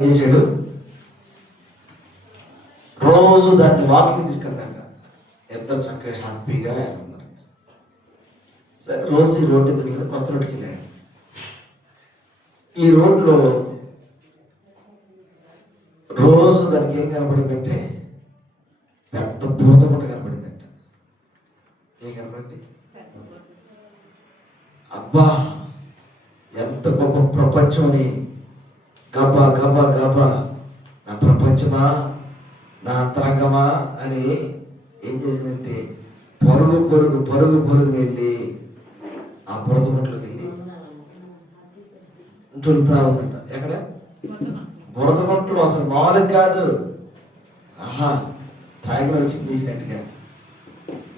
చేసాడు, రోజు దాన్ని వాకింగ్ తీసుకెళ్తాక ఇద్దరు చక్కగా హ్యాపీగా వెళ్తున్నారు. సరే రోజు ఈ రోడ్డు దగ్గర కొత్త రోడ్డుకి వెళ్ళాడు. ఈ రోడ్లో రోజు దానికి ఏం కనపడిందంటే పెద్ద బురద గుంట కనపడిందంట. ఏం కనపడింది? అబ్బా ఎంత గొప్ప ప్రపంచం అని గబా గబా గబా, నా ప్రపంచమా, నా అంతరంగమా అని ఏం చేసిందంటే పరుగు పరుగు పరుగు పరుగు వెళ్ళి ఆ బురద గుంటలోకి వెళ్ళి తులుతా ఉందంట. ఎక్కడ? బురద గుంటలు. అసలు మామూలుగా కాదు, ఆహా తాగి నడిచి తీసినట్టుగా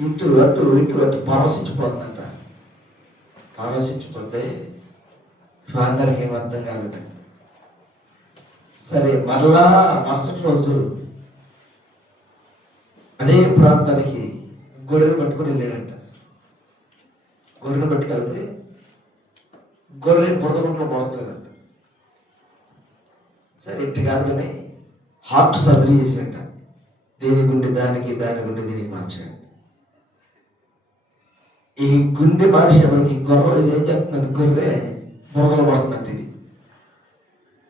ఇటు అటు ఇటు అటు పరవశించిపోతుందంట. పరవశించిపోతే ఫాదర్కి ఏం అర్థం కాలేదంట. సరే మరలా మరుసటి రోజు అదే ప్రాంతానికి గొర్రెను పట్టుకుని వెళ్ళాడంట. గొర్రెను పట్టుకెళ్తే గొర్రె బురదగుంటలో పోతలేదంట. సరే ఇట్టి కాదు కానీ హార్ట్ సర్జరీ చేశాడంట. దేని గుండె దానికి, దాని గుండె దీనికి మార్చాడు. ఈ గుండె మార్చేపటికి గొర్రె ఇది ఏం చేస్తుందంటే గొర్రె బురదలో పడుతుందంట. ఇది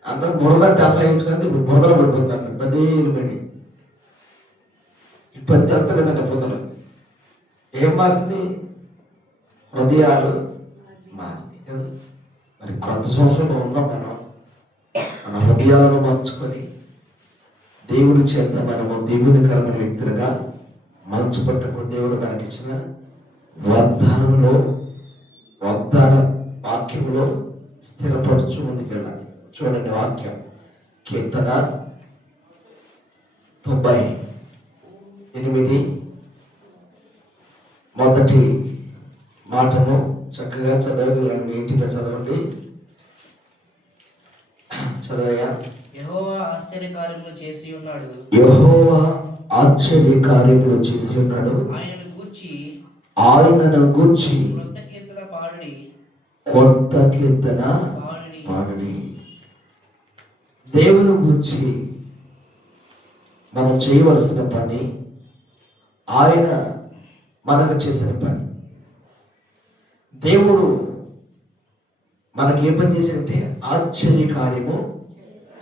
అందరూ బురదంటే ఆశ్రయించుకునేది ఇప్పుడు బురదలో పడిపోతుందంట. పదేళ్ళు పడి ఇబ్బంది అంత లేదంట. బురదలో ఏం మారింది? హృదయాలు మారింది కదా. మరి కొత్త సంవత్సరంలో ఉన్నాం మనం. మన హృదయాలను మార్చుకొని దేవుడి చేత మనము దేవునికరమైన వ్యక్తులుగా మలచబట్టకు దేవుడు మనకిచ్చిన వాగ్దానంలో, వాగ్దాన వాక్యంలో స్థిరపరచు ముందుకెళ్ళాలి. చూడండి వాక్యం, కీర్తన 98 మొదటి మాటను చక్కగా చదవగలండి. ఇంటిలో చదవండి. చదవయ్యా. యెహోవా ఆశ్చర్యకార్యములు చేసి ఉన్నాడు. యెహోవా ఆశ్చర్యకార్యములు చేసి ఉన్నాడు. ఆయనను గూర్చి కొత్త కీర్తన పాడుడి, కొత్త కీర్తన పాడుడి. దేవుని గూర్చి మనం చేయవలసిన పని, ఆయన మనకు చేసిన పని. దేవుడు మనకి ఏ పని చేశాడంటే ఆశ్చర్య కార్యము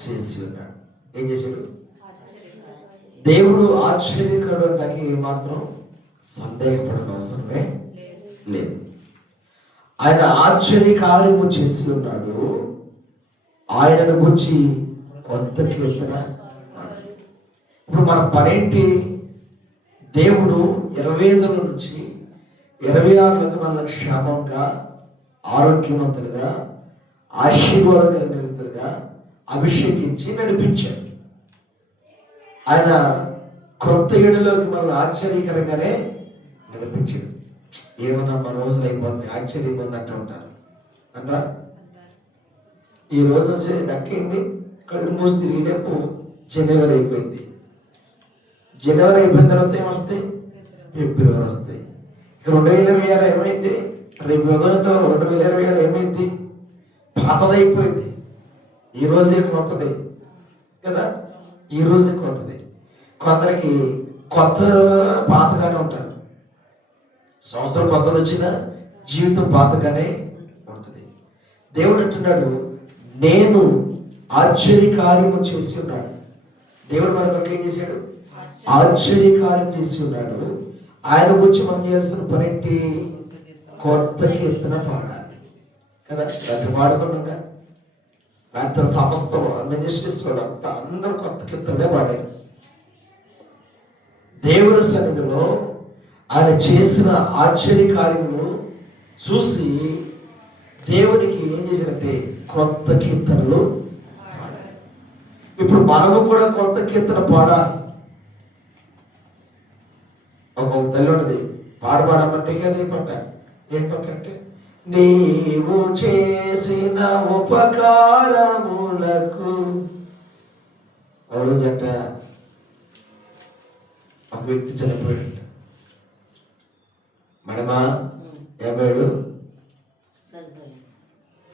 చేసి ఉన్నాడు. ఏం చేశాడు? దేవుడు ఆశ్చర్యకరుడు నాకు ఏమాత్రం సందేహపడిన అవసరమే లేదు. ఆయన ఆశ్చర్య కార్యము చేసి ఉన్నాడు. ఆయనను గురించి కొత్త కీర్తన. ఇప్పుడు మన పనేంటి? దేవుడు 25 నుంచి 26 మన క్షేమంగా, ఆరోగ్యవంతులుగా, ఆశీర్వాదం కలిగిన వ్యక్తులుగా అభిషేకించి నడిపించాడు. ఆయన క్రొత్త ఏడులోకి మనల్ని ఆశ్చర్యకరంగానే నడిపించాడు. ఏమన్నా మన రోజులు అయిపోతుంది, ఆశ్చర్యం పొందంటూ ఉంటారు అంట. ఈ రోజు వచ్చి లెక్కేంటి? కళ్ళు మూసి తిరిగి రేపు జనవరి అయిపోయింది. జనవరి అయిపోయిన తర్వాత ఏమొస్తాయి? ఫిబ్రవరి వస్తాయి. ఇక 2026 ఏమైంది? రేపు ఉదయంతో 2026 ఏమైంది? పాతదైపోయింది. ఈ రోజే కొత్తది కదా. ఈ రోజే కొత్తది. కొందరికి కొత్త పాతగానే ఉంటారు. సంవత్సరం కొత్తది వచ్చినా జీవితం పాతగానే ఉంటుంది. దేవుడు అంటున్నాడు, నేను ఆశ్చర్యకార్యము చేసి ఉన్నాడు. దేవుడు మనకు ఏం చేశాడు? ఆశ్చర్యకార్యం చేసి ఉన్నాడు. ఆయన గురించి మనం చేస్తున్న పనేంటి? కొత్త కీర్తన పాడాలి కదా. రాత్రి పాడుకున్నాగా, రాత్రి సమస్త మినిస్ట్రీస్ అంతా అందరూ కొత్త కీర్తనలే పాడారు. దేవుని సన్నిధిలో ఆయన చేసిన ఆశ్చర్యకార్యములు చూసి దేవునికి ఏం చేశారంటే కొత్త కీర్తనలు పాడాలి. ఇప్పుడు మనము కూడా కొత్త కీర్తన పాడాలి. ఒక తల్లి ఉన్నది, పాడమంటే ఏ పట్ట ఏం పట్ట అంటే, నీవు చేసిన ఉపకారములకు. ఒక రోజంట ఒక వ్యక్తి చనిపోయాడంట. మేడమా ఏమాడు?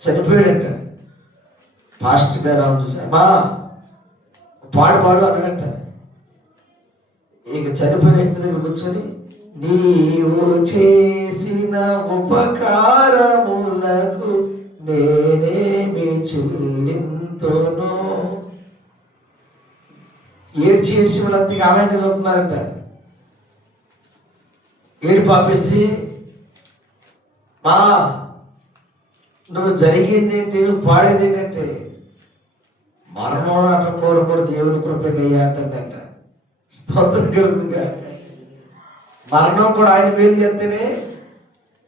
చనిపోయాడంట. పాస్టర్ గారు చూసా, అమ్మా పాడు అన్నాడంట. ఇక చనిపోయిన ఇంటి దగ్గర కూర్చొని నీవు చేసిన ఉపకారములకు నేనేమి చెల్లింతును. ఏడ్చి వాళ్ళంతా ఆమె చదువుతున్నారంట. ఏడు పాపేసి మా నువ్వు జరిగింది ఏంటి, నువ్వు పాడేది ఏంటంటే మరణం అట కోరకూడదు, దేవుని కృపకయ్యా అంటుందంట. స్తోత్రం కలుగుగా. మరణం కూడా ఆయన మేలు చేస్తేనే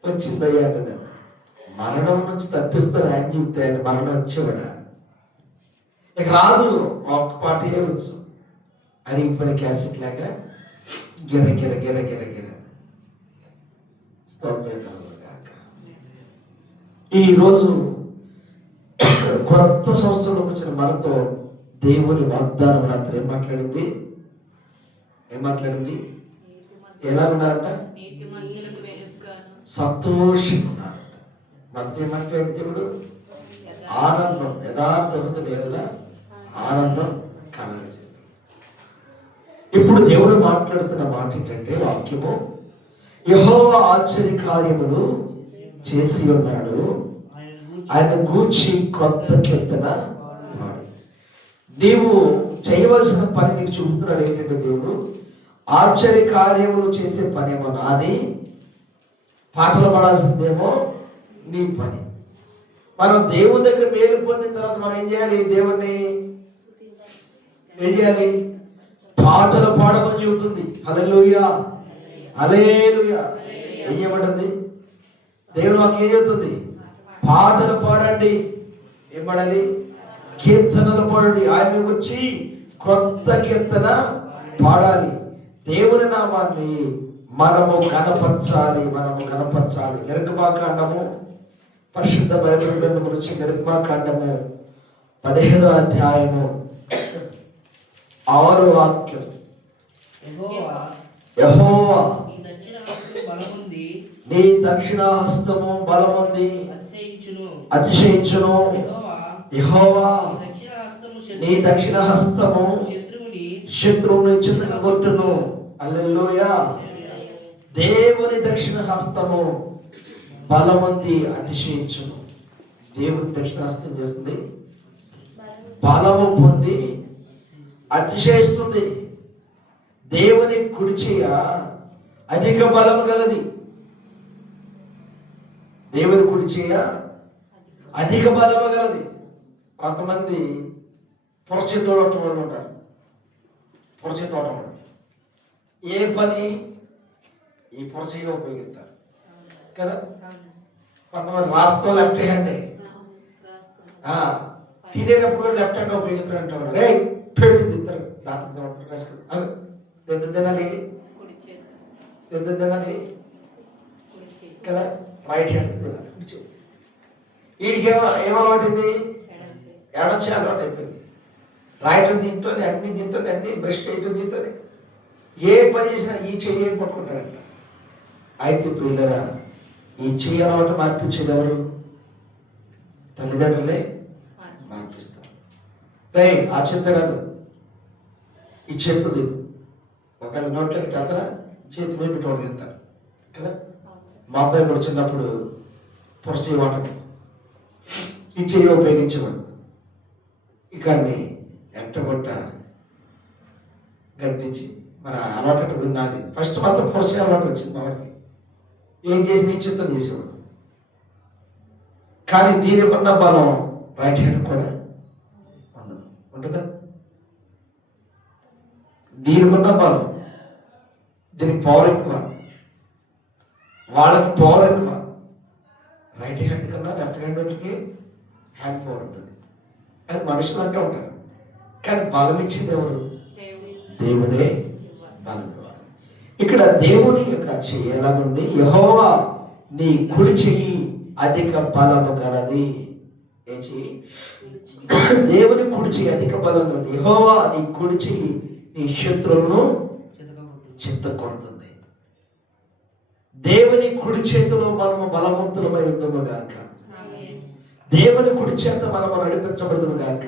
వచ్చిందయ్యా అంటుందంట. మరణం నుంచి తప్పిస్తారు ఆయన చెప్తే, ఆయన మరణం వచ్చేవాడా ఇక రాదు, ఒక్క పాటే వచ్చు. అరిగిపోయిన క్యాసెట్ లాగా గిర గిర గిర గిర గిర. స్తోత్రం కలుగుగాక. ఈరోజు కొత్త సంవత్సరంలోకి వచ్చిన మనతో దేవుని వాగ్దానం రాత్రి ఏం మాట్లాడింది? ఎలా ఉన్నారంట? సంతోషంగా ఉన్నారంట. మొదటి ఏం మాట్లాడింది దేవుడు? ఆనందం, యథార్థ హృదయుల ఆనందం కలగజేయదు. ఇప్పుడు దేవుడు మాట్లాడుతున్న మాట ఏంటంటే వాక్యము, యెహోవా ఆశ్చర్య కార్యములు చేసి ఉన్నాడు, ఆయన గూర్చి కొత్త కీర్తన పాడు. నీవు చేయవలసిన పని నీకు చూపుతున్నాడు. ఏంటంటే దేవుడు ఆశ్చర్య కార్యములు చేసే పనేమో నాది, పాటలు పాడాల్సిందేమో నీ పని. మనం దేవుని దగ్గర మేలు పొందిన తర్వాత మనం ఏం చేయాలి? దేవుణ్ణి ఏం చేయాలి? పాటలు పాడమని చెబుతుంది. హల్లెలూయా హల్లెలూయా. ఏం చేయమంటుంది దేవుడు? మాకు ఏం చెబుతుంది? పాటలు పాడండి. ఏం పాడాలి? కీర్తనలు పాడండి. ఆయన వచ్చి కొత్త కీర్తన పాడాలి. దేవుని నామాన్ని మనము కనపరచాలి. నిర్గమాకాండము, పరిశుద్ధ బైబిల్ గ్రంథము నుంచి నిర్గమాకాండము 15వ అధ్యాయము 6వ వాక్యం. యెహోవా నీ దక్షిణహస్తము బలముంది, అతిశయించును. యెహోవా నీ దక్షిణహస్తము శత్రువుని చితకగొట్టును. హల్లెలూయా. దేవుని దక్షిణహస్తము బలముంది, అతిశయించును. దేవుని దక్షిణహస్తం చేస్తుంది, బలము పొంది అతిశయిస్తుంది. దేవుని కుడి చెయ్య అధిక బలము గలది. దేవుని కుడి చెయ్య అధిక బలము గలది. కొంతమంది పొరచే తోటవాళ్ళు ఉంటారు. పొరచే తోటవాళ్ళు ఏ పని ఈ పొరచగా ఉపయోగిస్తారు కదా. కొంతమంది రాస్తో లెఫ్ట్ హ్యాండే, తినేటప్పుడు లెఫ్ట్ హ్యాండ్ ఉపయోగిస్తారు అంటారు. రే పెళ్ళి తింటారు, దాంతో తినాలి కదా. రైట్ హ్యాండ్ తినాలి. వీడికి ఏమలవాటింది? ఎడొచ్చి అలవాటు అయిపోయింది. రైట్ తింటుంది, అన్ని తింటుంది, అన్ని బ్రష్ చేయటం తింటుంది. ఏ పని చేసినా ఈ చెయ్యి పట్టుకుంటాడంట. అయితే పిల్లగా ఈ చెయ్యి అలవాటు మార్పించేది ఎవరు? తల్లిదండ్రులే మార్పిస్తారు. రే ఆ చేత కాదు, ఈ చేతుది ఒకవేళ నోట్లోకి వెళ్తారా, చేతి మీద పెట్టి తింటారు కదా. మా అబ్బాయి కూడా చిన్నప్పుడు పొరచి వాటం ఈ చెయ్యి ఉపయోగించేవాడు. ఇక్కడిని ఎంటగొట్ట గద్దించి మరి అలవాటు పోయింది. నాది ఫస్ట్ మాత్రం పొరచి అలవాటు వచ్చింది మా వాడికి. ఏం చేసి నిశ్చితం చేసేవాడు. కానీ దీనికి ఉన్న బలం రైట్ హ్యాండ్ కూడా ఉండదు. ఉంటుందా? దీనికి ఉన్న బలం, దీనికి పవర్ ఎక్కువ, వాళ్ళకి పవర్ ఎక్కువ. రైట్ హ్యాండ్ కన్నా లెఫ్ట్ హ్యాండ్ వాళ్ళకి హ్యాండ్ పవర్ ఉంటుంది. అది మనుషులు అంటూ ఉంటారు. కానీ బలం ఇచ్చింది ఎవరు? దేవుడే బలం ఇవ్వాలి. ఇక్కడ దేవుని యొక్క చెయ్యి ఎలాగుంది? యెహోవా నీ కుడి చెయ్యి అధిక బలము గలది. ఏ చెయ్యి? దేవుని కుడి చెయ్యి అధిక బలం గలది. యెహోవా నీ కుడి చెయ్యి నీ శత్రువులను చిత్తకొడుతుంది. దేవుని కుడి చేతిలో మనము బలవంతులమై ఉందము గాక. దేవుని కుడి చేత మనము నడిపించబడదుము గాక.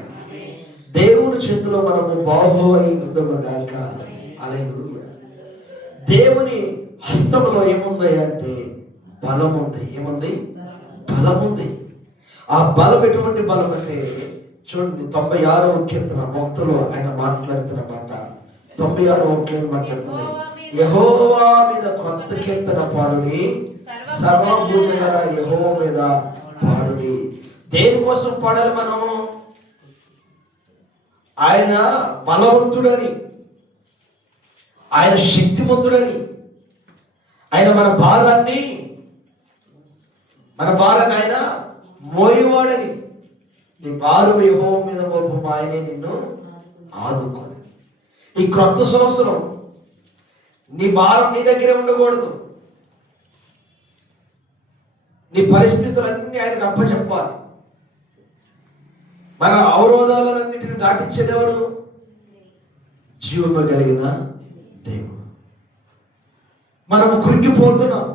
దేవుని చేతిలో మనము బాహువై ఉందము గాక. హల్లెలూయా. దేవుని హస్తంలో ఏముంది అంటే బలం ఉంది. ఏముంది? బలం ఉంది. ఆ బలం ఎటువంటి బలం అంటే చూడండి, 96వ కీర్తన 1లో ఆయన మాట్లాడుతున్న మాట. 96వ కీర్తన మాట్లాడుతుంది, యెహోవా మీద కొత్త కీర్తన పాడుడి, సర్వభూజుల యెహోవా మీద పాడుడి. దేనికోసం పాడాలి మనం? ఆయన బలవంతుడని, ఆయన శక్తివంతుడని, ఆయన మన భారాన్ని ఆయన మోయేవాడని. నీ భారం యెహోవా మీద మోపము, ఆయనే నిన్ను ఆదుకోని. ఈ క్రొత్త సంవత్సరం నీ భారం నీ దగ్గరే ఉండకూడదు. నీ పరిస్థితులన్నీ ఆయనకు అప్పచెప్పాలి. మన అవరోధాలన్నింటిని దాటించేది ఎవరు? జీవము కలిగిన దేవుడు. మనము కృంగిపోతున్నాం.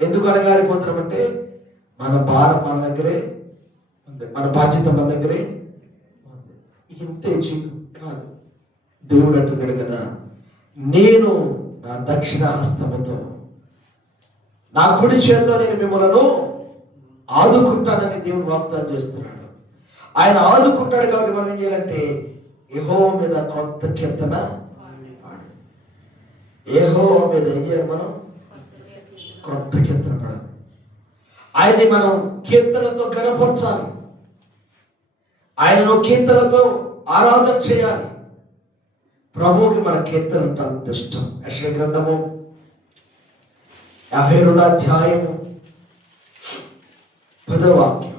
ఎందుకు అనగారిపోతున్నామంటే మన భారం మన దగ్గరే ఉంది, మన బాధ్యత మన దగ్గరే ఉంది. ఇంతే జీవితం కాదు. దేవుడు అంటున్నాడు కదా, నేను నా దక్షిణ హస్తముతో, నా కుడి చేతితో నేను మిమ్మల్ని ఆదుకుంటానని దేవుడు వాగ్దానం చేస్తున్నాడు. ఆయన ఆదుకుంటాడు కాబట్టి మనం ఏం చేయాలంటే యెహోవా మీద కొత్త కీర్తన పాడు. యెహోవా మీద ఏం చేయాలి? మనం కొత్త కీర్తన పాడాలి. ఆయన్ని మనం కీర్తనతో కనపరచాలి. ఆయనను కీర్తనతో ఆరాధన చేయాలి. ప్రభువుకి మన కీర్తన అంటే అంత ఇష్టం. యెషయా గ్రంథము 52వ అధ్యాయము 10వ వాక్యం.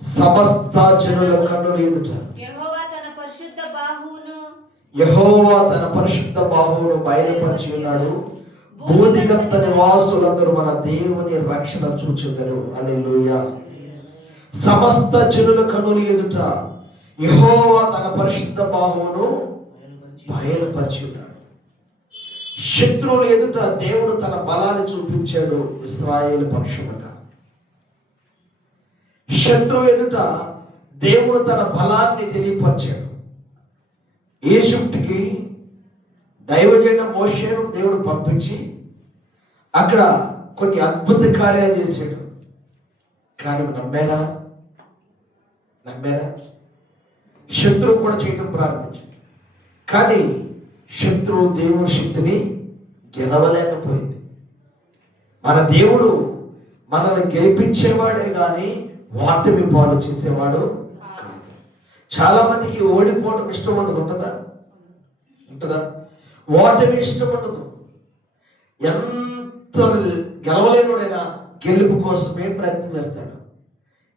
సమస్త జనుల కన్నుల ఎదుట యెహోవా తన పరిశుద్ధ బాహువును బయలుపరిచి ఉన్నాడు. భూదిగంత నివాసులందరూ మన దేవుని రక్షణ చూచెదరు. హల్లెలూయా. సమస్త జనుల కన్నుల ఎదుట యెహోవా తన పరిశుద్ధ బాహువును బయలుపరిచి ఉన్నాడు. శత్రువుల ఎదుట దేవుడు తన బలాన్ని చూపించాడు. ఇశ్రాయేలు పక్షముగా శత్రువు ఎదుట దేవుడు తన బలాన్ని తెలియపరిచాడు. ఈజిప్టుకి దైవజన మోషేను దేవుడు పంపించి అక్కడ కొన్ని అద్భుత కార్యాలు చేశాడు. కానీ నమ్మారా? శత్రువు కూడా చేయడం ప్రారంభించాడు. కానీ శత్రువు దేవుని శక్తిని గెలవలేకపోయింది. మన దేవుడు మనల్ని గెలిపించేవాడే కానీ వాటిని పాలు చేసేవాడు కాదు. చాలా మందికి ఓడిపోవడం ఇష్టం ఉండదు. ఉంటుందా? వాటిని ఇష్టం ఉండదు. ఎంత గెలవలేనుడైనా గెలుపు కోసమే ప్రయత్నం చేస్తాడు.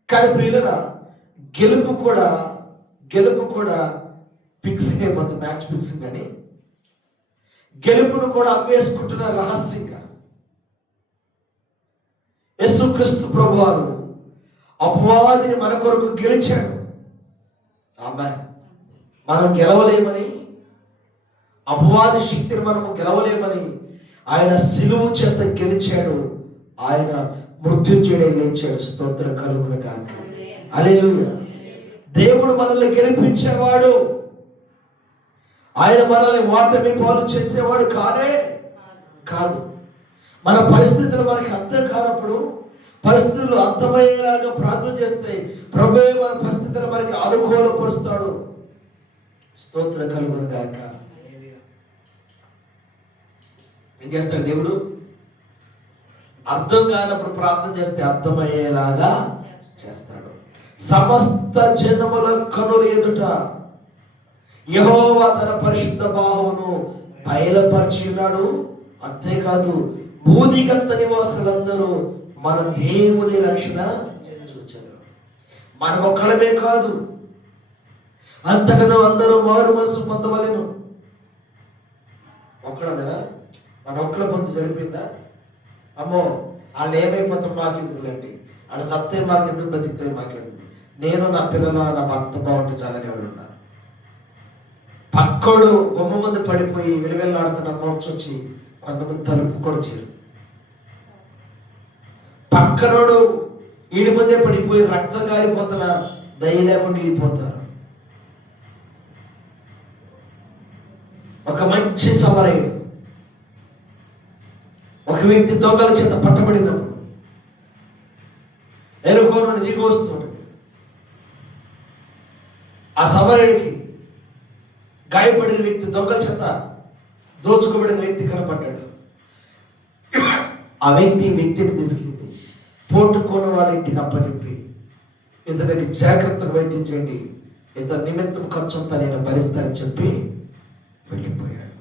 కానీ ప్రియులరా, గెలుపు కూడా ఫిక్సింగ్ అయిపోతుంది. మ్యాచ్ ఫిక్సింగ్ అని గెలుపును కూడా అమ్మేసుకుంటున్న రహస్యంగా. యేసుక్రీస్తు ప్రభువారు అపవాదిని మన కొరకు గెలిచాడు. మనం గెలవలేమని, అపవాది శక్తిని మనము గెలవలేమని ఆయన సిలువు చేత గెలిచాడు. ఆయన మృత్యుంజయుడై లేచాడు. స్తోత్రం కలుగును గాక. హల్లెలూయా. దేవుడు మనల్ని గెలిపించేవాడు. ఆయన మనల్ని వాటమి పాలు చేసేవాడు కాదు. మన పరిస్థితులు మనకి అర్థం కానప్పుడు, పరిస్థితులు అర్థమయ్యేలాగా ప్రార్థన చేస్తే ప్రభువే మన పరిస్థితులు మనకి అనుకూలపరుస్తాడు. స్తోత్రం కలుగును గాక. ఏం చేస్తాడు దేవుడు? అర్థం కానప్పుడు ప్రార్థన చేస్తే అర్థమయ్యేలాగా చేస్తాడు. సమస్త జనముల కనుల ఎదుట యెహోవా తన పరిశుద్ధ బాహువును బయలుపరిచి ఉన్నాడు. అంతేకాదు, భూదిగంత నివాసులందరూ మన దేవుని రక్షణ చూచారు. మనం ఒక్కడమే కాదు, అంతటను అందరూ మారు మనసు పొందవలెను. ఒక్కడమేనా? మన ఒక్కల పొందు జరిపిందా? అమ్మో, వాళ్ళు ఏమైపోతాం మాకెందుకులేండి, ఆడ సత్తే మాకెందుకు, బతికితే మాకెందుకు, నేను నా పిల్లలు నా భర్త బాగుంటే చాలని ఎవరు ఉన్నారు. పక్కోడు గుమ్మ ముందు పడిపోయి విలువెల్లాడుతున్న మోర్చొచ్చి కొంతమంది తలుపు కూడా చేయరు. పక్కనోడు ఈడి ముందే పడిపోయి రక్తం కారిపోతున్న దయ లేకుండా వెళ్ళిపోతారు. ఒక మంచి సమరయుడు ఒక వ్యక్తి దొంగల చేత పట్టబడినప్పుడు ఎరుకో నుండి దిగి వస్తున్నాడు. ఆ సమరయుడికి గాయపడిన వ్యక్తి దొంగల చేత దోచుకోబడిన వ్యక్తి కనపడ్డాడు. ఆ వ్యక్తిని తీసుకెళ్ళి పోటుకోన వాళ్ళ ఇంటికి అప్పచెప్పి ఇతనికి జాగ్రత్తగా వైద్యం చేయండి, ఇతని నిమిత్తం ఖర్చు అంతా నేను భరిస్తానని చెప్పి వెళ్ళిపోయాడు.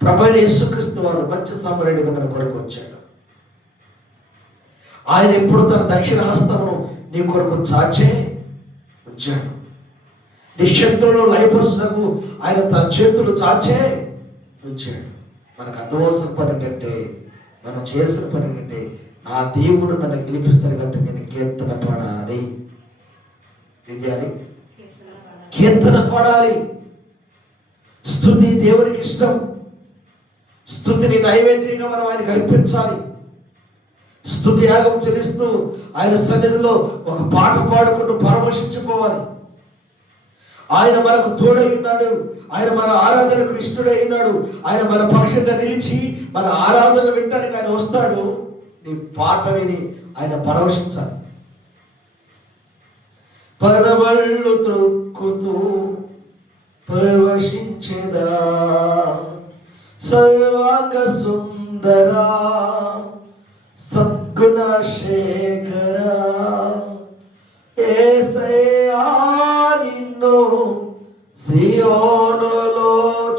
ప్రభువైన యేసుక్రీస్తు వారు మంచి సమరయుడిగా మన కొరకు వచ్చాడు. ఆయన ఎప్పుడు తన దక్షిణ హస్తమును నీ కొరకు చాచే ఉంచాడు. నీ శత్రువులను లయపరుచుటకు ఆయన తన చేతులు చాచే ఉంచాడు. మనకు అర్థవలసిన పని ఏంటంటే, మనం చేసిన పని ఏంటంటే, నా దేవుడు నన్ను గెలిపిస్తాడు కాబట్టి నేను కీర్తన పాడాలి. ఏం చేయాలి? కీర్తన పాడాలి. స్తుతి దేవునికి ఇష్టం. స్తుతిని నైవేద్యంగా మనం ఆయనకు అర్పించాలి. స్తుతి యాగం చెల్లిస్తూ ఆయన సన్నిధిలో ఒక పాట పాడుకుంటూ పరవశించిపోవాలి. ఆయన మనకు తోడై ఉన్నాడు. ఆయన మన ఆరాధనకు ఇష్టడై ఉన్నాడు. ఆయన మన పక్షంగా నిలిచి మన ఆరాధన వినడానికి ఆయన వస్తాడు. నీ పాట విని ఆయన పరవశించాలి. పరవళ్ళు త్రొక్కుతూ పరవశించెదా సర్వాంగ సుందరా సద్గుణ శేఖరా యేసయ్యా నిన్ను సియోనులో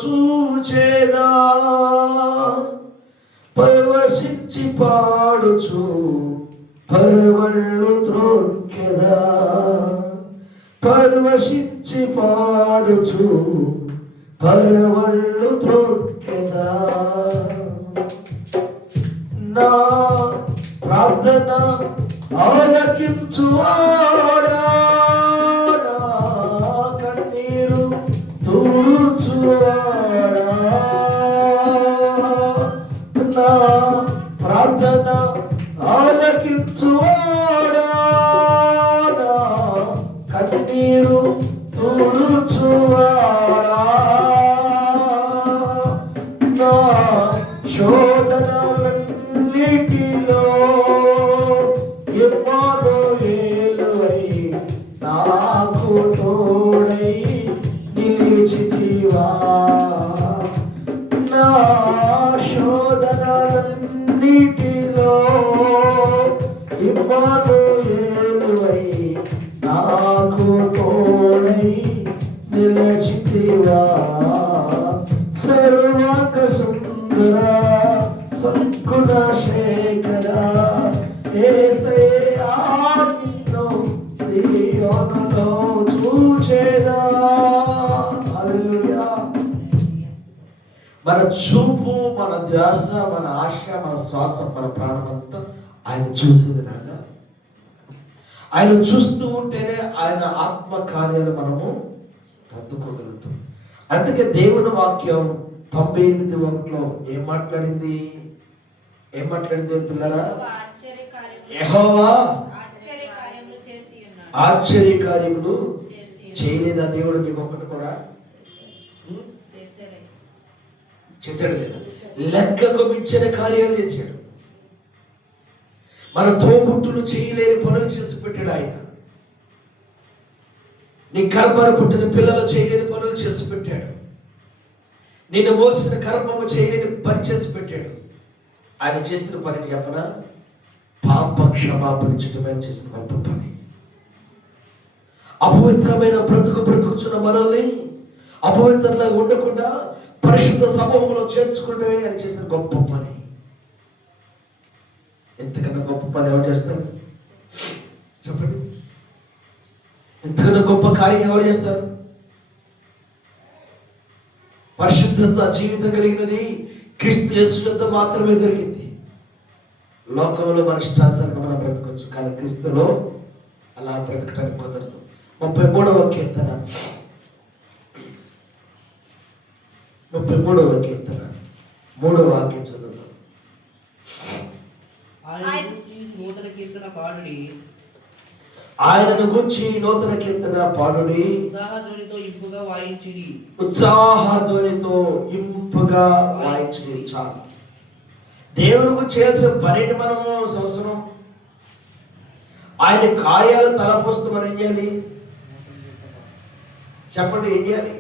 చూచెదా పరవశించి పాడుచు పరవళ్ళు త్రొక్కెదా పరవశించి పాడుచు పరవళ్ళు త్రొక్కెదా. నా ప్రార్థన ఆలకించువాడా నా కన్నీరు తుడుచువాడా నా ప్రార్థన ఆలకించువాడా నా కన్నీరు తుడుచువాడా నా శోధనలన్నిటిలో ఇమ్మానుయేలువై నాకు తోడై నిలిచితివా నా శోధనలన్నిటిలో ఇమ్మానుయేలువై నాకు తోడై నిలిచితివా సర్వాంగ సుందరా సద్గుణ శేఖరా యేసయ్యా నిన్ను సియోనులో చూచెదా. హల్లెలూయా. మన చూపు, మన ధ్యాస, మన ఆశ, మన శ్వాస, మన ప్రాణం అంతా ఆయన చూసేది నాగా. ఆయన చూస్తూ ఉంటేనే ఆయన ఆత్మ కార్యాలు మనము పొందుకోగలుగుతాం. అందుకే దేవుని వాక్యం 98:1 ఏం మాట్లాడింది పిల్లరా? యెహోవా ఆశ్చర్య కార్యములు చేయలేదా దేవుడు? మీకు ఒక్కటి కూడా చేశాడు లేదా? లెక్కకు మించిన కార్యాలు చేశాడు. మన తోబుట్టులు చేయలేని పనులు చేసి పెట్టాడు ఆయన. నీ గర్భాన పుట్టిన పిల్లలు చేయలేని పనులు చేసి పెట్టాడు. నిన్ను మోసిన గర్భము చేయలేని పని చేసి పెట్టాడు. ఆయన చేసిన పని చెప్పనా? పాప క్షమాపణ ఇచ్చటమే చేసిన గొప్ప పని. అపవిత్రమైన బ్రతుకుచున్న మనల్ని అపవిత్రంగా ఉండకుండా పరిశుద్ధ సమూహంలో చేర్చుకుంటమే ఆయన చేసిన గొప్ప పని. ఎంతకన్నా గొప్ప పని ఎవరు చేస్తారు చెప్పండి? ఎంతకన్నా గొప్ప కార్యం ఎవరు చేస్తారు? పరిశుద్ధత జీవితం కలిగినది క్రీస్తు యేసు యొద్ద మాత్రమే దొరికింది. లోకంలో మన ఇష్టానుసారంగా మనం బ్రతకవచ్చు, కానీ క్రీస్తులో అలా బ్రతకటానికి కుదరదు. 33వ కీర్తన 3వ వాక్యం చదువుతాం. ఆయన నూతన కీర్తన పాడుడి, ఆయనను గురించి నూతన కీర్తన పాడుడి, ఉత్సాహధ్వనితో ఇంపుగా వాయించుడి. ఉత్సాహధ్వనితో ఇంపుగా వాయించుడి. చాలు. దేవునికి చేయాల్సిన పనేటి మనము సంవత్సరం ఆయన కార్యాలు తలపోస్తూ మనం ఏం చేయాలి చెప్పండి? ఏం చేయాలి?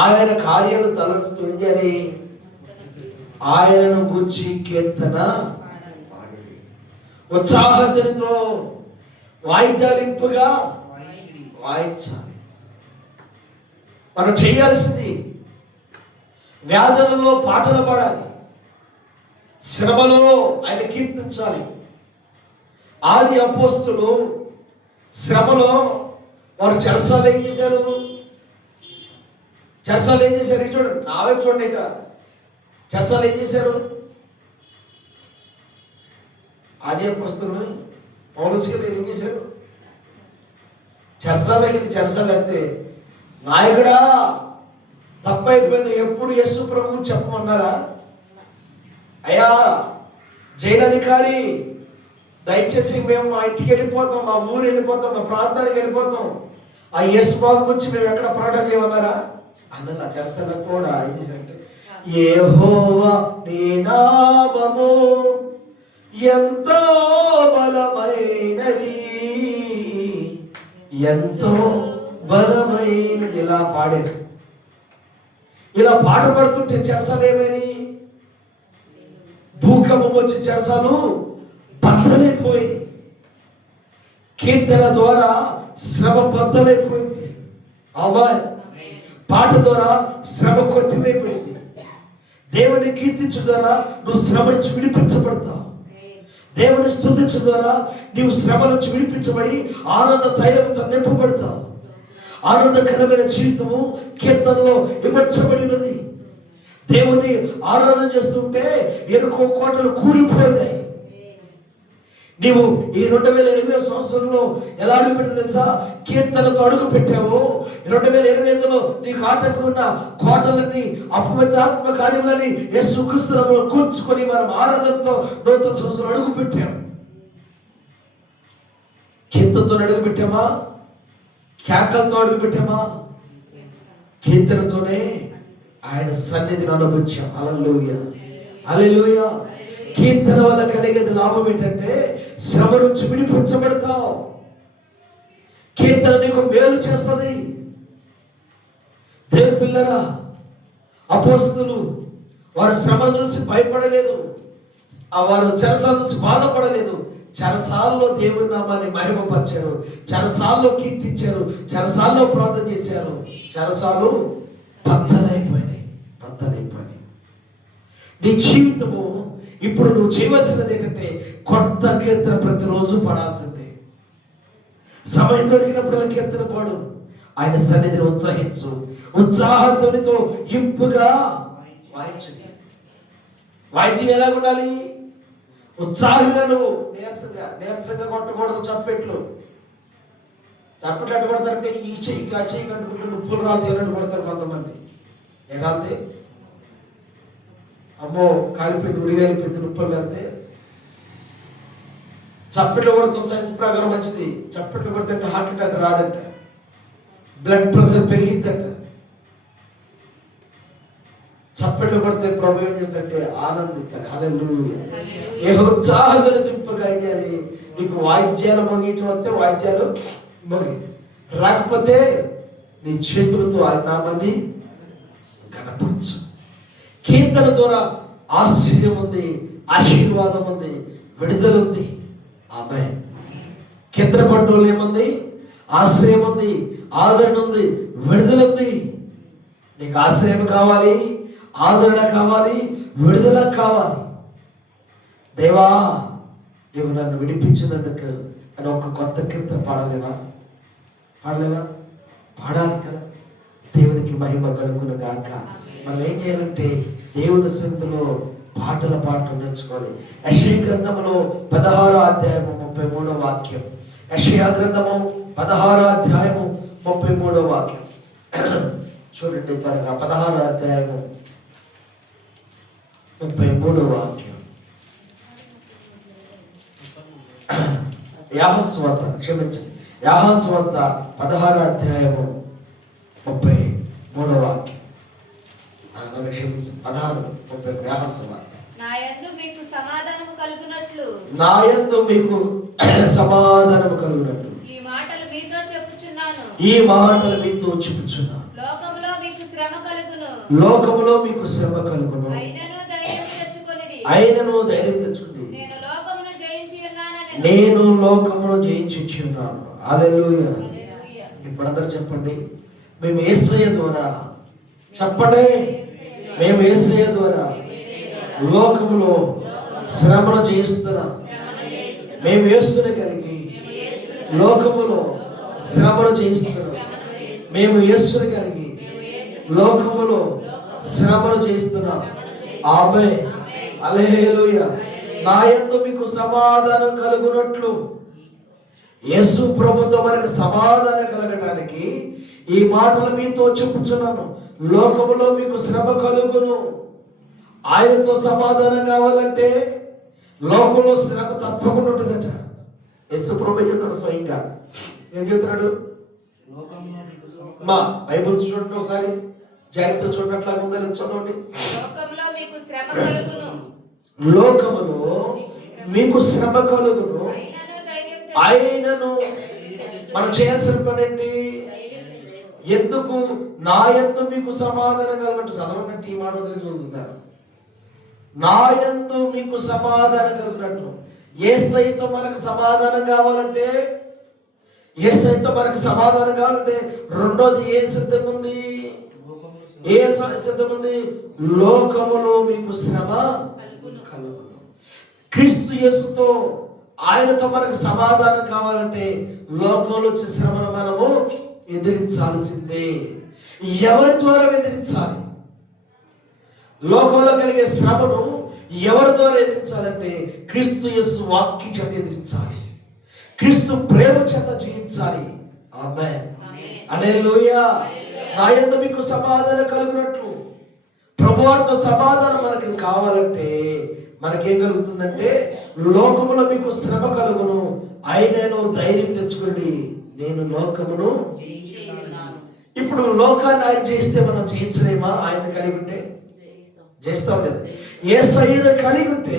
ఆయన కార్యాలు తలపోస్తూ ఏం చేయాలి? ఆయనను గురించి కీర్తన పాడుడి, ఉత్సాహధ్వనితో వాయిద్యాలింపుగా వాయించాలి. మనం చేయాల్సింది వ్యాధులలో పాటలు పాడాలి, శ్రమలో ఆయన కీర్తించాలి. ఆది అపోస్తులు శ్రమలో వారు చెరసాలు ఏం చేశారు? చెరసాలు ఏం చేశారు? చూడండి, నావే చూడండి. ఇక చెరసాలు ఏం చేశారు? ఆది అపోస్తులు పౌలుసీలు ఏం చేశారు? చెరసాలు అయితే నాయకుడా తప్పైపోయింది, ఎప్పుడు యేసు ప్రభు చెప్పమన్నారా? అయ్యా జైలధికారి, దయచేసి మేము మా ఇంటికి వెళ్ళిపోతాం, మా ఊరు వెళ్ళిపోతాం, మా ప్రాంతానికి వెళ్ళిపోతాం, ఆ యేసు బాబు గురించి మేము ఎక్కడ ప్రకటన చేయమన్నారా? అన్న చెరసాల కూడా ఏం చేశారంటే, యెహోవా నీ నామము ఎంతో బలమైనది, ఎంతో బలమైనది ఇలా పాడారు. ఇలా పాట పడుతుంటే చెరసాలు ఏమని? భూకంపం వచ్చి చెరసాలు బద్దలైపోయింది. కీర్తన ద్వారా శ్రమ బద్దలైపోయింది. అమ్మాయి పాట ద్వారా శ్రమ కొట్టివేయబడింది. దేవుని కీర్తించడం ద్వారా నువ్వు శ్రమ నుంచి విడిపించబడతావు. దేవుని స్తుతించడం ద్వారా నీవు శ్రమ నుంచి విడిపించబడి ఆనంద తైలంతో నింపబడతావు. ఆనందకరమైన జీవితము కీర్తనలో ఇమర్చబడినది. దేవుని ఆరాధన చేస్తుంటే ఎరుకో కోటలు కూలిపోయినాయి. నీవు ఈ 2020 సంవత్సరంలో ఎలా అడుగుపెట్టింది తెలుసా? కీర్తనతో అడుగు పెట్టావు. 2025లో నీకు ఆటకు ఉన్న కోటలన్నీ, అపవిత్రాత్మ కార్యములని యేసుక్రీస్తులో కూర్చుకొని మనం ఆరాధనతో నూతన సంవత్సరం అడుగు పెట్టాము. కీర్తనతో అడుగు పెట్టామా? కేకలతో అడుగు పెట్టామా? కీర్తనతోనే ఆయన సన్నిధిని అనుభవించాం. హల్లెలూయా, హల్లెలూయా. కీర్తన వల్ల కలిగేది లాభం ఏంటంటే శ్రమ నుంచి విడిపించబడతావు. కీర్తన నీకు మేలు చేస్తుంది. దేవుని పిల్లరా, అపోస్తలులు వారు శ్రమల నుంచి భయపడలేదు, వారు చెరసాల నుంచి బాధపడలేదు. చెరసాల్లో దేవుని నామాన్ని మహిమపరిచారు, చెరసాల్లో కీర్తించారు, చెరసాల్లో ప్రార్థన చేశారు. చెరసాలు బద్దలైపోయినాయి. నీ జీవితము ఇప్పుడు నువ్వు చేయవలసినది ఏంటంటే కొత్త కీర్తన ప్రతిరోజు పడాల్సిందే. సమయం దొరికినప్పుడు కీర్తన పాడు, ఆయన సన్నిధిని ఉత్సహించు, ఉత్సాహధ్వనితో ఇంపుగా వాయించు. వాయిద్యం ఎలా ఉండాలి? ఉత్సాహంగా, నువ్వు నీరసంగా కొట్టకూడదు. చప్పట్లు ఎట్టు కొడతారంటే ఈ చెయ్యి ఆ చెయ్యి కట్టుకుంటే నుప్పులు రాలు ఎన్నట్టు కొడతారు కొంతమంది. ఏ రాలితే అమ్మో కాలిపోయింది, ఉడిగాలిపోయింది, నొప్పులు వెళ్తే చప్పట్లు కొడతాం. సైన్స్ ప్రకారం మంచిది. చప్పట్లు కొడితే హార్ట్ అటాక్ రాదంట, బ్లడ్ ప్రెషర్ పెరిగిద్దంట. చప్పట్లు కొడితే ప్రభు ఏం చేస్తాడంటే ఆనందిస్తాడు. హల్లెలూయా. ఏ ఉత్సాహంగా తింపగా అయ్యాలి. నీకు వాయిద్యాలు మోగేయటం వస్తే వాయిద్యాలు మోగి, రాకపోతే నీ చేతులతో ఆయన నామాన్ని కనపరచు. కీర్తన ద్వారా ఆశ్చర్యం ఉంది, ఆశీర్వాదం ఉంది, విడుదల ఉంది. ఆమేన్. కీర్తన పట్టులో ఏముంది? ఆశ్రయం ఉంది, ఆదరణ ఉంది, విడుదల ఉంది. నీకు ఆశ్రయం కావాలి, ఆదరణ కావాలి, విడుదల కావాలి. దేవా నీవు నన్ను విడిపించినందుకు అని ఒక కొత్త కీర్తన పాడలేవా? పాడాలి కదా. దేవునికి మహిమ కలుగును గాక. మనం ఏం చేయాలంటే దేవుని సన్నిధిలో పాటల నేర్చుకోవాలి. యెషయా గ్రంథములో 16వ అధ్యాయము 33వ వాక్యం. యెషయా గ్రంథము 16వ అధ్యాయము 33వ వాక్యం చూడండి త్వరగా. 16వ అధ్యాయము 33వ వాక్యం. యోహాను సువార్త, క్షమించండి, యోహాను సువార్త 16వ అధ్యాయము 33వ వాక్యం. నన్ను క్షమించండి, 16:30 యోహాను సువార్త. నా యందు మీకు సమాధానము కలుగునట్లు నా యందు మీకు సమాధానము కలుగునట్లు ఈ మాటలు మీతో చెప్పుచున్నాను. ఈ మాటలు మీతో చెప్పుచున్నాను. లోకములో మీకు శ్రమ కలుగును, లోకములో మీకు శ్రమ కలుగును, అయినను ధైర్యం తెచ్చుకొనుడి. అయినను ధైర్యం తెచ్చుకుని నేను లోకమును జయించి ఉన్నానని. నేను లోకమును జయించి ఉన్నాను. హల్లెలూయా. హల్లెలూయా. ఇప్పుడు అందరూ చెప్పండి, మేము యేసయ్య ద్వారా, చెప్పండి, మేము యేసయ్య ద్వారా లోకములో శ్రమను జయిస్తున్నాం. మేము యేసుని కలిగి లోకములో శ్రమను జయిస్తున్నాం. మేము యేసుని కలిగి లోకములో శ్రమను జయిస్తున్నాం. ఆమేన్. హల్లెలూయా. నా యందు మీకు సమాధానం కలుగునట్లు, యేసు ప్రభుతో మనకు సమాధానం కలగడానికి ఈ మాటలు మీతో చెప్పుచున్నాను. లోకములో మీకు శ్రమ కలుగును. ఆయనతో సమాధానం కావాలంటే లోకంలో శ్రమ తప్పకుండా ఉంటుందట. యేసు ప్రభు చెప్తాడు స్వయంగా. ఏం చెప్తున్నాడు? లోకంలో మీకు శ్రమ మా బైబిల్ చూడండి ఒకసారి, జాగ్రత్త చూడట్లా ఉందని చదవండి. లోకములో మీకు శ్రమ కలుగును, లోకములో మీకు శ్రమ కలుగును, అయినను ధైర్యం ఆయనను. మనం చేయాల్సిన పని ఏంటి? ఎందుకు? నా యందు మీకు సమాధానం కలగట్టు. చదవనట్టు ఈ మాట వదిలి చూస్తున్నారు. నా యందు మీకు సమాధానం కలిగినట్లు. యేసయ్యతో మనకు సమాధానం కావాలంటే, యేసయ్యతో మనకు సమాధానం కావాలంటే రెండోది ఏ సిద్ధం ఉంది? ఏ సిద్ధం ఉంది? లోకములో మీకు శ్రమ కలుగును. క్రీస్తు యేసుతో, ఆయనతో మనకు సమాధానం కావాలంటే లోకంలో వచ్చే శ్రమను మనము ఎదిరించాల్సిందే. ఎవరి ద్వారా ఎదిరించాలి? లోకంలో కలిగే శ్రమను ఎవరి ద్వారా ఎదిరించాలంటే క్రీస్తు యేసు వాక్యం చేత ఎదిరించాలి, క్రీస్తు ప్రేమ చేత జయించాలి. ఆమేన్. హల్లెలూయా. నా యందు మీకు సమాధానం కలుగునట్లు. ప్రభువారితో సమాధానం మనకి కావాలంటే మనకేం కలుగుతుందంటే, లోకములో మీకు శ్రమ కలుగును, ఆయనను ధైర్యం తెచ్చుకోండి, నేను లోకమును. జయించి ఉన్నాను. ఇప్పుడు లోకాన్ని ఆయన జయిస్తే మనం జయించలేమా? ఆయన కలిగి ఉంటే జయిస్తాం లేదు. యేసయ్యను కలిగి ఉంటే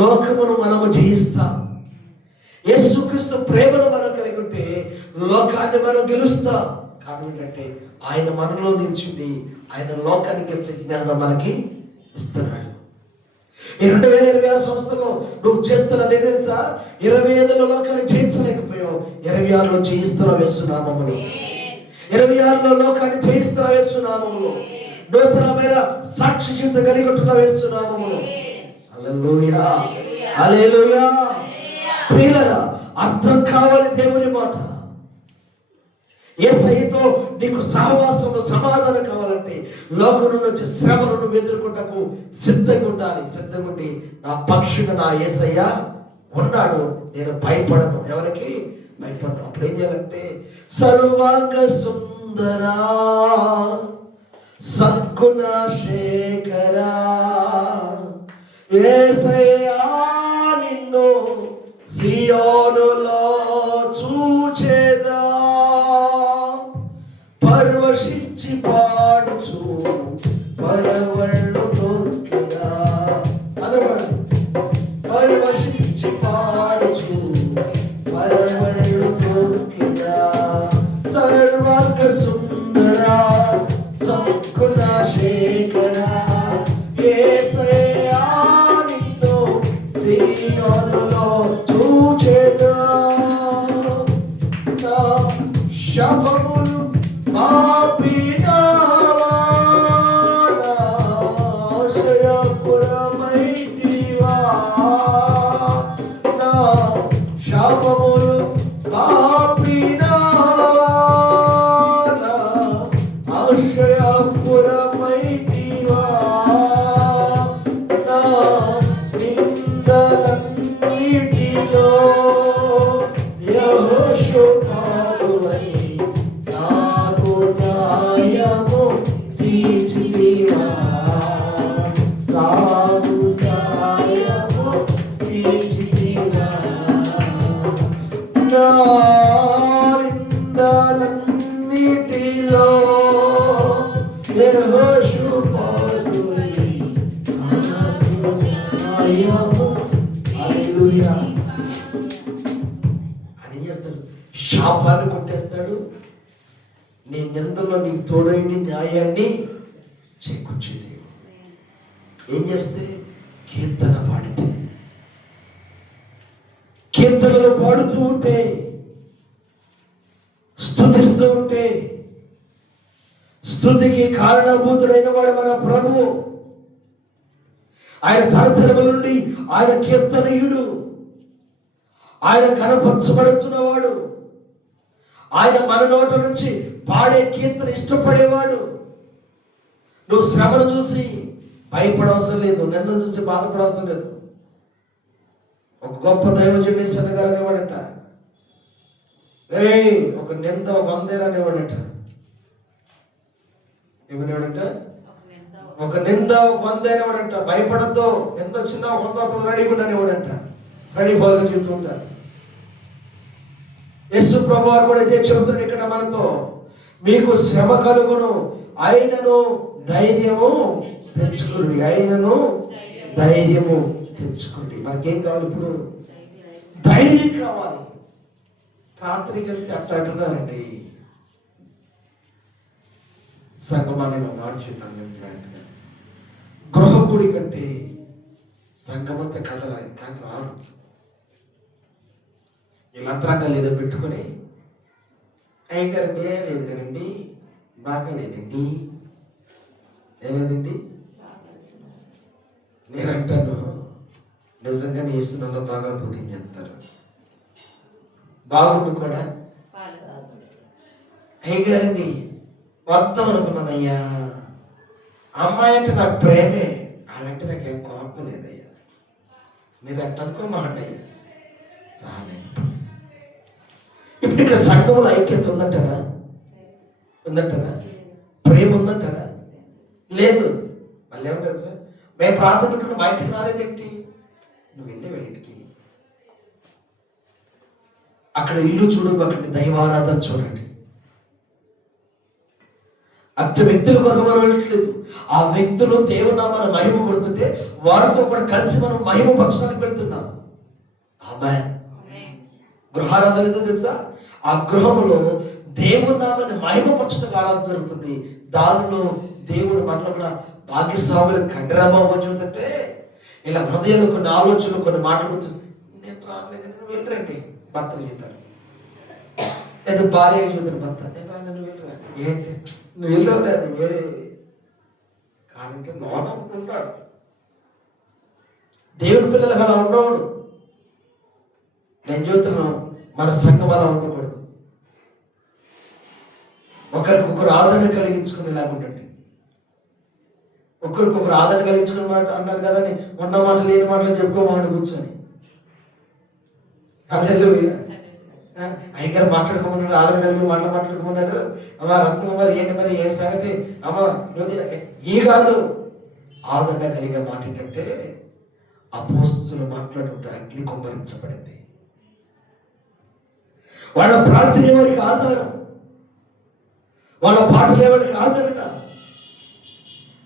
లోకమును మనము జయిస్తాం. యేసుక్రీస్తు ప్రేమను మనం కలిగి ఉంటే లోకాన్ని మనం గెలుస్తాం. కారణం ఏంటంటే ఆయన మనలో నిలిచిండి ఆయన లోకాన్ని గెలిచే జ్ఞానం మనకి ఇస్తున్నాడు. ఈ 2026 సంవత్సరంలో నువ్వు చేస్తున్నది తెలుసా? 25లో లోకాన్ని జయించలేకపోయావు, 26లో జయిస్తున్నావు యేసునామములో. 26లో లోకాన్ని జయిస్తున్నావు యేసునామములో. నూతనమైన సాక్షి జీవితం కలిగి ఉంటున్నావు యేసునామములో. హల్లెలూయా. హల్లెలూయా. ప్రియులారా, అర్థం కావాలి దేవుని మాట. యేసయ్యతో నీకు సహవాసంలో సమాధానం కావాలంటే లోకం నుండి వచ్చే శ్రమను నువ్వు ఎదుర్కొంటకు సిద్ధంగా ఉండాలి. సిద్ధంగా ఉండి నా పక్షుగా నా యేసయ్య ఉన్నాడు, నేను భయపడను. ఎవరికి భయపడను. అప్పుడు ఏం చేయాలంటే, సర్వాంగ సుందరా సద్గుణ శేఖరా యేసయ్యా నిన్ను సియోనులో చూచేదా, పరవశించి పాడుచు పరవళ్ళు తొక్కిదా. పరవశించి పాడుచు పరవళ్ళు తొక్కిదా, సర్వాంగ సుందరా సద్గుణ శేఖరా యేసయ్యా నిన్ను సియోనులో చూచేదా. నా శాపములు మాపినావా, నా ఆశ్రయపురమైతివా. నా శాపములు మాపినావా, నా ఆశ్రయపురమైతివా. నా నిందలన్నిటిలో యెహోషువావై నాకు న్యాయము తీర్చితివా. నాకు న్యాయము తీర్చితివా. నిందలన్నిటిలో యెహోషుపాతుని ఆయాము. హల్లెలూయా. అని చేస్తాడు, శాపాన్ని కొట్టేస్తాడు, నీ నిందలో నీకు తోడైంది న్యాయాన్ని చేకూర్చింది. ఏం చేస్తే కీర్తన పాడితే, కీర్తనలు పాడుతూ ఉంటే, స్తుతిస్తూ ఉంటే, స్తుతికి కారణభూతుడైన వాడు మన ప్రభువు. ఆయన తరతరముల నుండి ఆయన కీర్తనీయుడు, ఆయన కనపరచబడుతున్నవాడు, ఆయన మన నోట నుంచి పాడే కీర్తన ఇష్టపడేవాడు. నువ్వు శ్రమను చూసి భయపడవసరం లేదు, నిందను చూసి బాధపడవసరం లేదు. ఒక గొప్ప దైవజనుడు యేసయ్య గారు అనేవాడట, ఒక నింద 100 అనేవాడట. ఏమనేవాడట? ఒక నింద 100 అనేవాడంట. భయపడద్దు, నింద వచ్చిందా 100 రెడీగా అనేవాడంట. రెడీ బాగా చెబుతూ ఉంటారు. యేసు ప్రభువారు కూడా ఇదే చెబుతున్నాడు ఇక్కడ మనతో, మీకు శ్రమ కలుగును అయినను ధైర్యము తెచ్చుకోండి, అయినను ధైర్యము తెచ్చుకోండి. మనకేం కావాలి ఇప్పుడు? ధైర్యం కావాలి. రాత్రికి వెళ్తే అట్టాడున్నారండి. సంగమాన్ని మాట చూద్దాం. గృహకూడి కంటే సంగమంత కథల కానీ రాదు. వీళ్ళ అంతరంగాలు ఏదో పెట్టుకొని అయ్యారండి, లేదు కదండి, బాగా లేదండి, ఏలేదండి. నేనంటాను, నిజంగా నీ ఇస్తున్న బాగా బుద్ధి చేస్తారు. బాగుండు కూడా అయ్యగారండి వద్దాం అనుకున్నానయ్యా. అమ్మాయి అంటే నాకు ప్రేమే, అలాంటే నాకేం కోపం లేదయ్యా. మీరు అట్ట అనుకోమాటయ్యా, రాలేదు. ఇప్పుడు ఇక్కడ సంఘంలో ఐక్యత ఉందంటారా? ఉందంటారా? ప్రేమ ఉందంటారా? లేదు. మళ్ళీ ఏమంటారు సార్, మేము ప్రార్థన పెట్టుకుని మా ఇంటికి రాలేదేంటి? నువ్వు వెళ్ళేటికి అక్కడ ఇల్లు చూడండి, అక్కడ దైవారాధన చూడండి. అక్కడ వ్యక్తుల కొరకు మనం వెళ్ళట్లేదు. ఆ వ్యక్తులు దేవునామాన్ని మహిమపరుస్తుంటే వారితో కూడా కలిసి మనం మహిమపరచడానికి వెళ్తున్నాం. ఆమేన్. గృహారాధన ఏదో తెలుసా? ఆ గృహంలో దేవునామాన్ని మహిమపరచడానికి ఆరాధన జరుగుతుంది. దానిలో దేవుడు మనలో కూడా భాగ్యస్వాములు కండరాబాబు చూస్తుంటే ఇలా హృదయంలో కొన్ని ఆలోచనలు, కొన్ని మాట్లాడుతుంది. నేను రాలేదు, నువ్వు వెళ్ళరండి. భర్తలు చెప్తారు, లేదా భార్య చెబుతారు భర్త, నేను రాను, నువ్వు వెళ్ళరా. ఏంటి నువ్వు వెళ్ళలేదు, వేరే కాబట్టి లోన ఉంటుంటాడు. దేవుని పిల్లలకు అలా ఉండవాడు. నేను చెబుతున్నాను, మన సంఘం అలా ఉండకూడదు. ఒకరికొకరు ఆదరణ కలిగించుకునేలాగా ఉండండి. ఒకరికొకరు ఆదరణ కలిగించుకునే మాట అన్నారు కదా, ఉన్న మాట లేని మాటలు చెప్పుకోమాట కూర్చొని. హల్లెలూయా. అయ్యగారు మాట్లాడుకోమన్నాడు, ఆదరణ కలిగి మాట్లాడుకోమన్నాడు. అమ్మ రత్నం మరి ఏంటి, మరి ఏ సంగతి అమ్మ ఏ కాదు. ఆదరణ కలిగే మాట ఏంటంటే, అపోస్తులు మాట్లాడుకుంటే అగ్ని కుమ్మరించబడింది. వాళ్ళ ప్రార్థన ఎవరికి ఆధారం, వాళ్ళ పాటలు ఎవరికి ఆదరణ.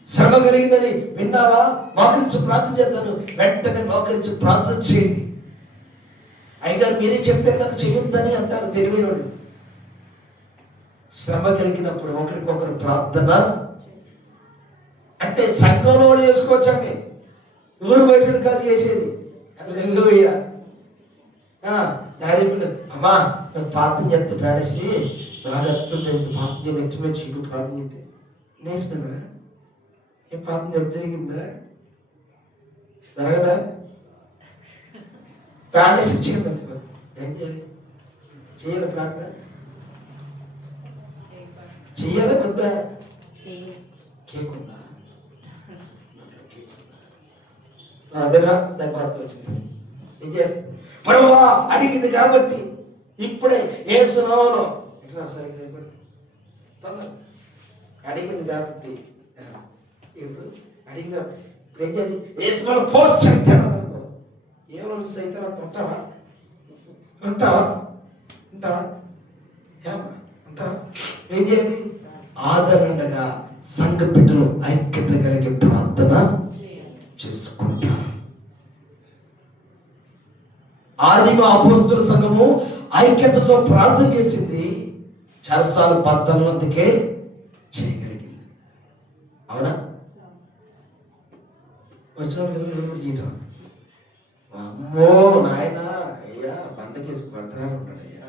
శ్రమ కలిగిందని విన్నావా? మోకరించి ప్రార్థన చేద్దాను, వెంటనే మోకరించి ప్రార్థన చేయండి. అయ్యగారు మీరే చెప్పారు కదా చేయొద్దని అంటారు తెలివైన వాళ్ళు. శ్రమ కలిగినప్పుడు ఒకరికొకరు ప్రార్థన అంటే సంఘంలో వాళ్ళు చేసుకోవచ్చండి, ఊరు బయట కాదు చేసేది. హల్లెలూయా. ధైర్యం అమ్మా నేను ప్రార్థన చేస్తే పేడేసి బాగా ప్రార్థన చేయని ఎత్తుమే చీపు ప్రార్థన చేస్తే నేర్చుకున్నా. ఏం ప్రార్థన చేస్తే జరిగిందా? జరగదా? పేడేసి ఇచ్చింది అనుకో, ఏం చేయాలి? చేయాలి ప్రార్థన, చెయ్యాలి వద్దా? కేక్ ఉందా? అదేరా దాని కొత్త వచ్చింది. ఏం చేయాలి? ప్రభువా అడిగింది కాబట్టి ఇప్పుడే యేసు నామములో ఇట్లా సరిగ్గా అడిగింది కాబట్టి ఇప్పుడు అడిగింది ఇప్పుడు ఏం చేయాలి? యేసు నామములో పోస్ట్ అయితే ఏమో మిస్ అయితే ఉంటావా? ఉంటావా? ఉంటావా? ఉంటావా? ఏం చేయాలి? ఆదరణగా సంఘ బిడ్డలు ఐక్యత కలిగే ప్రార్థన చేసుకుంటారు. ఆదిమ అపోస్తుల సంఘము ఐక్యతతో ప్రార్థన చేసింది. చాలాసార్లు 14 మందికే చేయగలిగింది. అవునా? వచ్చిన అమ్మో నాయన అయ్యా బండకేసి పడుతున్నాడు ఉన్నాడు. అయ్యా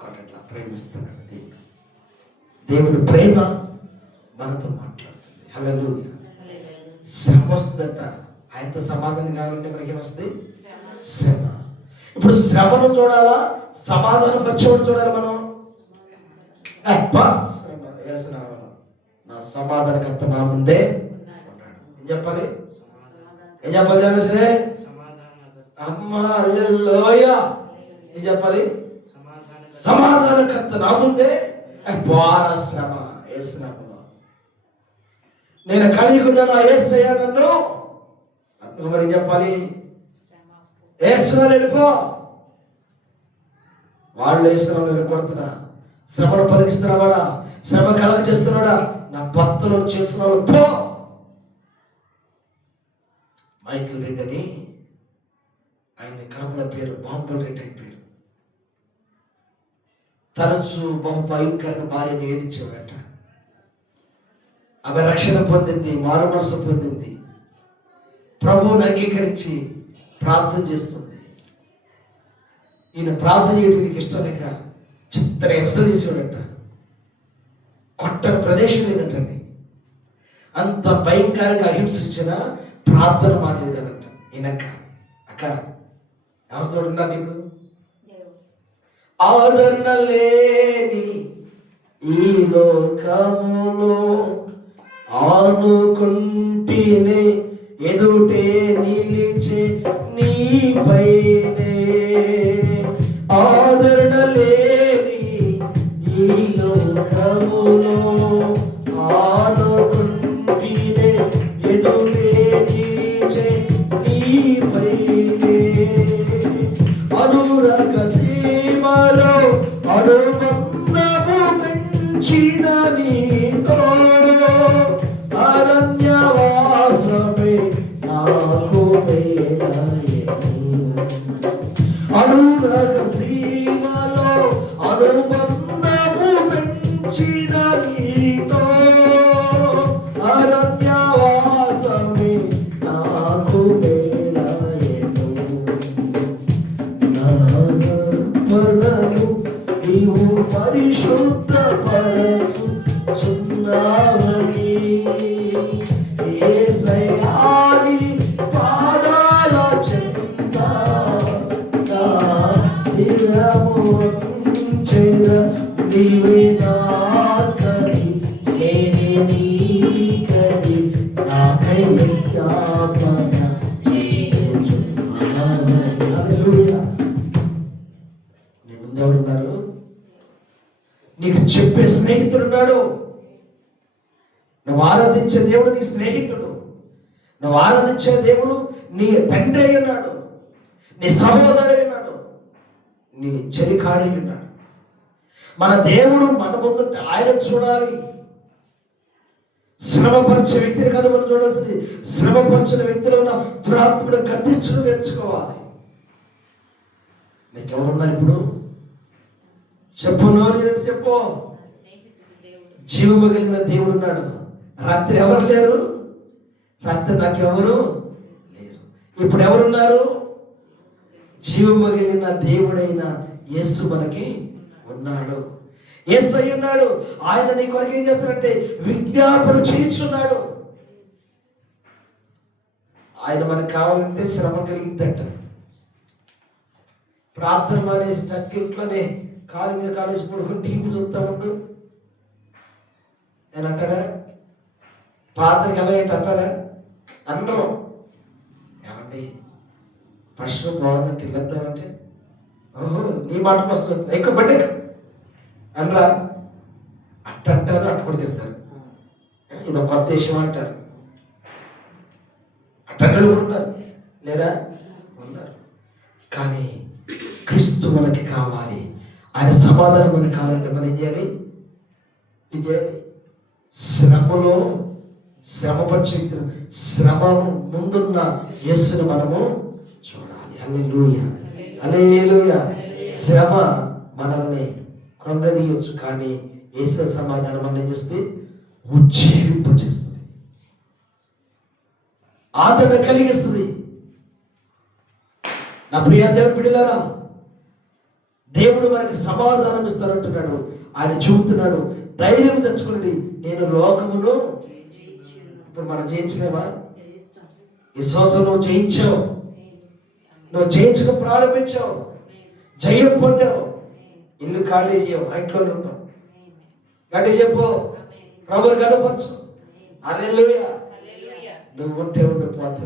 కొట్టట్లా ప్రేమిస్తున్నాడు. దేవుడు ప్రేమ మనతో మాట్లాడుతుంది. హల్లెలూయా. శ్రమ వస్తుందట. ఆయనతో సమాధానం కావాలంటే మనకి ఏమొస్తుంది? శ్రమ. ఇప్పుడు శ్రమను చూడాలా, సమాధాన పరిచయం చూడాలి మనం. నా సమాధానకర్త నా ముందే ఉన్నాడు. ఏం చెప్పాలి? ఏం చెప్పాలి? సరే అమ్మా హల్లెలూయా. ఏం చెప్పాలి? సమాధానకర్త నా ముందే. శ్రమ ఏ శ్రమలో నేను కలిగి ఉన్నాను. యేసయ్య నన్ను అందుకు మరి ఏం చెప్పాలి? ఏసునాలు వెళ్ళిపో. వాళ్ళు ఏసునాలు వెళ్ళిపోతున్నా, శ్రమను పలికిస్తున్నావాడా, శ్రమ కలగ చేస్తున్నాడా, నా భర్తలో చేస్తున్నాడు పో. మైకిల్ రెడ్డి అని ఆయన కడపల పేరు బాంబుల్ రెడ్డి అని పేరు. తరచు బహు భయంకరంగా భార్యను వేధించేవాట. ఆమె రక్షణ పొందింది, మారు మనసు పొందింది, ప్రభువుని అంగీకరించి ప్రార్థన చేస్తుంది. ఈయన ప్రార్థన చేయడానికి ఇష్టం లేక చిత్ర హింస చేసేవాడట. కొట్టని ప్రదేశం లేదంటండి. అంత భయంకరంగా అహింసించిన ప్రార్థన మానేది కదంట. ఈయనక్క అక్క ఎవరితో ఉన్నా నీకు ఆదరణ లేని ఈ లోకములో ఆనుకుంటేనే ఎదుటే నిలిచే నీపైనే. ఆదరణ లేని ఈ లోకములో ఆనుకుంటేనే ఎదుటే నిలిచే నీపైనే. అనురాగ సీమలో అనుబంధము పెంచిన నీతో అరణ్యవాసమే నాకు మేలాయెను. అనురాగ సీమలో అనుబంధము పెంచిన నీతో అరణ్యవాసమే నాకు మేలాయెను. నీవు పరిశుద్ధ పరచుచున్నావని యేసయ్యాని పాదాల చెంత నా శిరము వంచెద. నీవే నాకని నేనే నీకని నాకై విజ్ఞాపన చేయుచున్నావని. హల్లెలూయా. నీ ముందెవరున్నారు? నీకు చెప్పే స్నేహితుడు ఉన్నాడు. నువ్వు ఆరాధించే దేవుడు నీ స్నేహితుడు. నువ్వు ఆరాధించే దేవుడు నీ తండ్రి అయి ఉన్నాడు, నీ సహోదరుడు అయి ఉన్నాడు, నీ చెలికాడి ఉన్నాడు. మన దేవుడు మన ముందుంటే ఆయన చూడాలి. శ్రమపరిచే వ్యక్తిని కదా మనం చూడాల్సింది. శ్రమపరిచిన వ్యక్తిలో ఉన్న దురాత్మను గద్దించడం నేర్చుకోవాలి. నీకెవరున్నారు ఇప్పుడు? చెప్పు, నోరు చేసి చెప్పు. జీవము కలిగిన దేవుడు ఉన్నాడు. రాత్రి ఎవరు లేరు? రాత్రి నాకెవరు లేరు. ఇప్పుడు ఎవరున్నారు? జీవము కలిగిన దేవుడైన యేసు మనకి ఉన్నాడు. యేసు అయి ఉన్నాడు. ఆయన నీ కొరకు ఏం చేస్తాడంటే విజ్ఞాపన చేయించున్నాడు. ఆయన మనకు కావాలంటే శ్రమ కలిగిందట. ప్రార్థన మానేసి చక్కింట్లోనే కాలు మీద కాలేసి పడుకుని టీవీ చూస్తా ఉండు నేను అంటారా? ప్రార్థనకి వెళ్ళవేంటి అంటారా? అందరం ఏమండి పశువు బాగుందంటే ఇల్లేద్దామంటే ఓహో నీ మాట కోసం ఎక్కువ బండి అనరా? అట్టంటారు, అట్టు కూడా తిడతారు. ఇదో కొత్త దేశం అంటారు. అట్టంటలు కూడా ఉన్నారు లేరా? ఉన్నారు. కానీ క్రీస్తు మనకి కావాలి. ఆయన సమాధానం మనకు కావాలంటే మనం ఏం చేయాలి? ఏం చేయాలి? శ్రమలో శ్రమపరిచే వ్యక్తులు, శ్రమ ముందున్న యేసుని మనము చూడాలి. హల్లెలూయా, హల్లెలూయా. శ్రమ మనల్ని కృంగదీయొచ్చు, కానీ యేసు సమాధానం మనం ఏం చేస్తే ఉజ్జీవింపజేస్తుంది, ఆదరణ కలిగిస్తుంది. నా ప్రియ దేవుని బిడ్డలారా, దేవుడు మనకి సమాధానం ఇస్తానంటున్నాడు. ఆయన చెబుతున్నాడు, ధైర్యం తెచ్చుకోండి, నేను లోకమును. ఇప్పుడు మనం జయించలేమా? విశ్వాసం నువ్వు జయించావు, నువ్వు జయించక ప్రారంభించావు, జయం పొందావు. ఇల్లు ఖాళీ చేయవు, ఇంట్లో ఉంటావు. గట్టి చెప్పు, ప్రభుని కనపరచు. హల్లెలూయా. నువ్వు ఉంటే ఉండిపోతే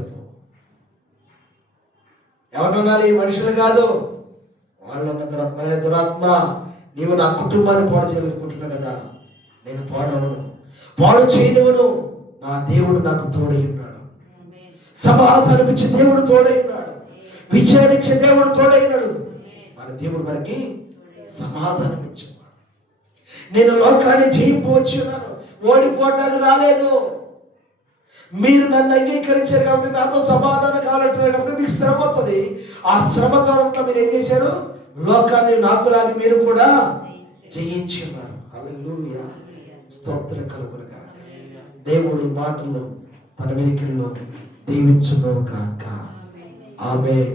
ఎవరున్నారు? ఈ మనుషులు కాదు, వాళ్ళు ఉన్న దురాత్మ. దురాత్మ, నీవు నా కుటుంబాన్ని పాడు చేయాలనుకుంటున్నావు కదా, నేను పాడు చేయనివను. నా దేవుడు నాకు తోడై ఉన్నాడు. సమాధానం ఇచ్చే దేవుడు తోడై ఉన్నాడు. విచారించే దేవుడు తోడై ఉన్నాడు. మన దేవుడు మనకి సమాధానం ఇచ్చేవాడు. నేను లోకాన్ని జయింపవచ్చు ఉన్నాను, ఓడిపోవటానికి రాలేదు. మీరు నన్ను అంగీకరించారు కాబట్టి నాతో సమాధానం కావాలంటున్నారు కాబట్టి మీకు శ్రమ వస్తుంది. ఆ శ్రమ ద్వారా మీరు ఏం చేశారు? లోకాన్ని నాకులాగా మీరు కూడా జయించి ఉన్నారు. హల్లెలూయా, స్తోత్రం కలుగును గాక. దేవుడు ఈ మాటల్లో తన వెనుకల్లో దీవించును గాక. ఆమేన్.